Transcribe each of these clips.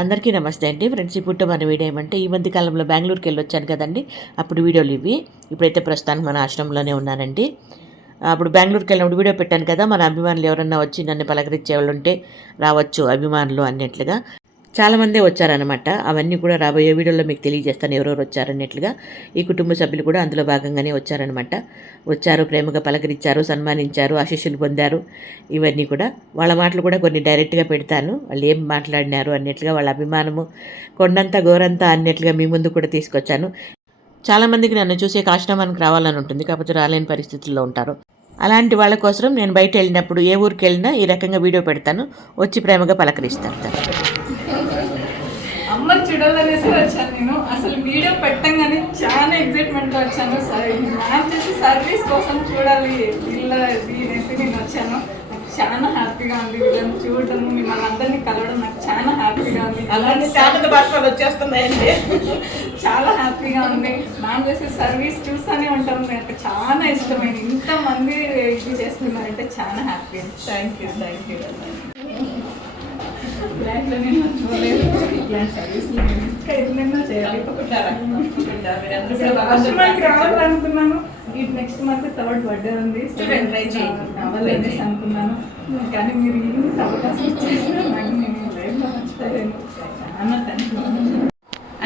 అందరికీ నమస్తే అండి. ఫ్రెండ్స్ ఇప్పుడు మన వీడియో ఏమంటే ఈ మధ్య కాలంలో బెంగళూరుకి వెళ్ళి వచ్చాను కదండి. అప్పుడు వీడియోలు ఇవి. ఇప్పుడైతే ప్రస్తుతానికి మన ఆశ్రమంలోనే ఉన్నానండి. అప్పుడు బెంగళూరుకి వెళ్ళినప్పుడు వీడియో పెట్టాను కదా మన అభిమానులు ఎవరన్నా వచ్చి నన్ను పలకరించే వాళ్ళు ఉంటే రావచ్చు అభిమానులు అన్నట్లుగా. చాలామందే వచ్చారనమాట అవన్నీ కూడా రాబోయే వీడియోలో మీకు తెలియజేస్తాను ఎవరెవరు వచ్చారన్నట్లుగా. ఈ కుటుంబ సభ్యులు కూడా అందులో భాగంగానే వచ్చారనమాట వచ్చారు ప్రేమగా పలకరించారు సన్మానించారు ఆశీస్సులు పొందారు. ఇవన్నీ కూడా వాళ్ళ మాటలు కూడా కొన్ని డైరెక్ట్గా పెడతాను. వాళ్ళు ఏం మాట్లాడినారు అన్నట్లుగా వాళ్ళ అభిమానము కొండంత గోరంతా అన్నట్లుగా మీ ముందు కూడా తీసుకొచ్చాను. చాలామందికి నన్ను చూసే ఆశ్రమానికి రావాలని ఉంటుంది కాకపోతే రాలేని పరిస్థితుల్లో ఉంటారు. అలాంటి వాళ్ళ కోసం నేను బయట వెళ్ళినప్పుడు ఏ ఊరికి వెళ్ళినా ఈ రకంగా వీడియో పెడతాను. వచ్చి ప్రేమగా పలకరిస్తాను అమ్మని చూడాలనేసి వచ్చాను నేను. అసలు వీడియో పెట్టంగానే చాలా ఎగ్జైట్మెంట్ వచ్చాను. సరే మ్యామ్ చేసి సర్వీస్ కోసం చూడాలి వీళ్ళ ఇది అనేసి నేను వచ్చాను. నాకు చాలా హ్యాపీగా ఉంది వీళ్ళని చూడడం మిమ్మల్ని అందరినీ కలవడం నాకు చాలా హ్యాపీగా ఉంది. అలాంటి శారద భాషలు వచ్చేస్తున్నాయండి. చాలా హ్యాపీగా ఉంది. మ్యామ్ చేసే సర్వీస్ చూస్తూనే ఉంటాం. నాకు చాలా ఇష్టమైంది. ఇంతమంది ఇది చేస్తున్నారంటే చాలా happy. Thank you thank you ఇలాంటిలో నేను చూడలేదు. ఇలాంటి సర్వీస్ ఇంకా చేయాలి రావాలనుకున్నాను ఈ నెక్స్ట్ మంత్ థర్డ్ బర్త్డే ఉంది సో చూడండి, try చేయండి. రావాలనేసి అనుకున్నాను. కానీ మీరు ఇంత అవకాశం ఇచ్చేసిన నాకు నేను లైఫ్లో మర్చిపోలేను. చాలా థ్యాంక్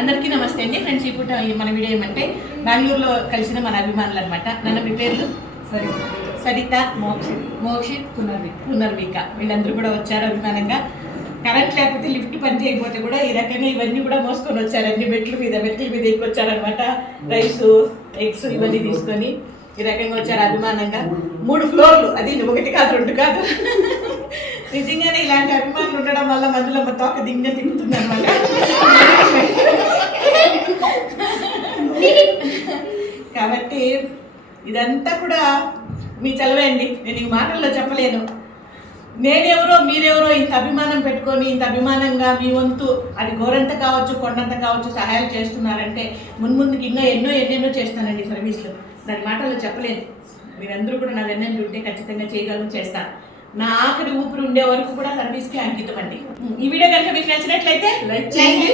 అందరికీ నమస్తే అండి. ఫ్రెండ్స్ ఈ మన వీడియో ఏమంటే బెంగళూరులో కలిసిన మన అభిమానులు అనమాట నన్ను మీ పేర్లు? సరే సరిత మోక్షిత్. మోక్షిత్ పునర్వి పునర్విక. వీళ్ళందరూ కూడా వచ్చారు అభిమానంగా. కరెంట్ లేకపోతే లిఫ్ట్ పని చేయకపోతే కూడా ఈ రకంగా ఇవన్నీ కూడా మోసుకొని వచ్చారండి. మెట్ల మీద మెట్ల మీద ఎక్కొచ్చారనమాట రైస్ ఎగ్స్ ఇవన్నీ తీసుకొని ఈ రకంగా వచ్చారు అభిమానంగా. మూడు ఫ్లోర్లు. అది ఒకటి కాదు రెండు కాదు. నిజంగానే ఇలాంటి అభిమానులు ఉండడం వల్ల మధ్యలో మా తోక దింగ తిప్పుతుంది అనమాట కాబట్టి ఇదంతా కూడా మీ చలవే అండి. నేను ఈ మాటల్లో చెప్పలేను. నేనెవరో మీరెవరో ఇంత అభిమానం పెట్టుకొని ఇంత అభిమానంగా మీ వంతు అది గోరంత కావచ్చు కొండంత కావచ్చు సహాయాలు చేస్తున్నారంటే మున్ముందుకు ఇంకా ఎన్నో ఎన్నెన్నో చేస్తానండి సర్వీస్లో. దాని మాటల్లో చెప్పలేను. మీరందరూ కూడా నా వెన్నెలు ఉంటే ఖచ్చితంగా చేయగలను చేస్తాను నా ఆఖరి ఊపిరి ఉండే వరకు కూడా సర్వీస్కి అంకితం అండి. ఈ వీడియో కనుక మీకు నచ్చినట్లయితే లైక్ చేయండి.